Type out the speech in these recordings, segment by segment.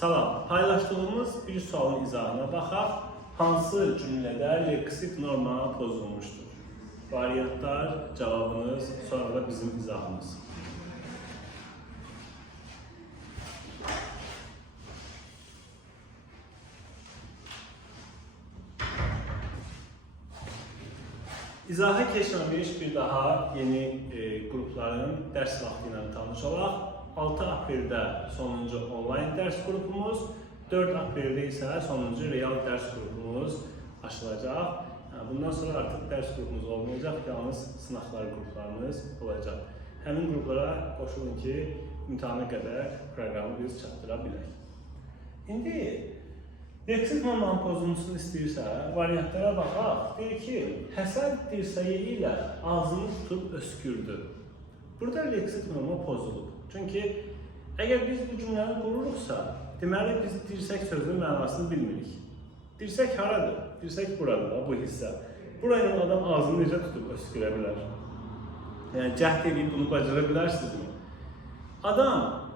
Salam. Paylaşdığımız bir sualın izahına baxaq. Hansı cümlədə leksik norma pozulmuşdur? Variantlar, cavabınız, sonra da bizim izahımız. İzaha keçməmiş bir daha yeni e, qrupların dərs vaxtı ilə tanış olaq. 6 apreldə sonuncu onlayn dərs qrupumuz, 4 apreldə isə sonuncu real dərs qrupumuz açılacaq. Bundan sonra artıq dərs qrupumuz olmayacaq, yalnız sınaqlar qruplarımız olacaq. Həmin qruplara qoşulun ki, imtahana qədər proqramı biz çatdıra bilək. İndi Leksik normanın pozuntusunu istəyirsə, variantlara baxaq. Deyir ki, Həsən dirsəyi ilə ağzını tutub öskürdü. Burada leksik norma pozulub. Çünki əgər biz bu cümləni qururuqsa, deməli biz dirsək sözünün mənasını bilmirik. Dirsək haradır? Dirsək buradır, bu hissə. Burayla adam ağzını necə tutub öskürə bilər? Yəni cəhd edib bunu bacara bilərsinizmi? Adam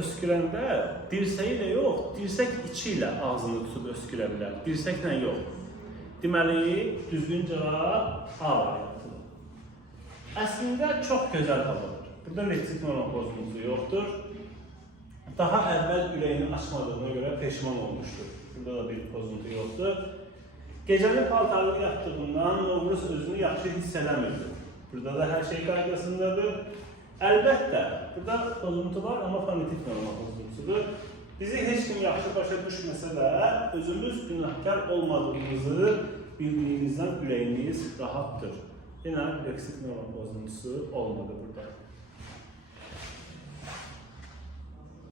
öskürəndə dirsəyi ilə yox, dirsək içi ilə ağzını tutub öskürə bilər. Dirsəklə yox. Deməli, düzgün cavab A variantıdır. Əslində çox gözəl havadır. Burada leksik norma pozuntusu yoxdur. Daha əvvəl ürəyini açmadığına görə peşman olmuşdur. Burada da bir pozuntu yoxdur. Gecəni paltarlı yatdığından Novruz özünü yaxşı hiss eləmirdi. Burada da hər şey qaydasındadır. Əlbəttə, burada pozuntu var, amma fonetik norma pozuntusudur. Bizi heç kim yaxşı başa düşməsə də, özümüz günahkar olmadığımızı bildiyimizdən ürəyimiz rahatdır. Yenə leksik norma pozuntusu olmadı burada.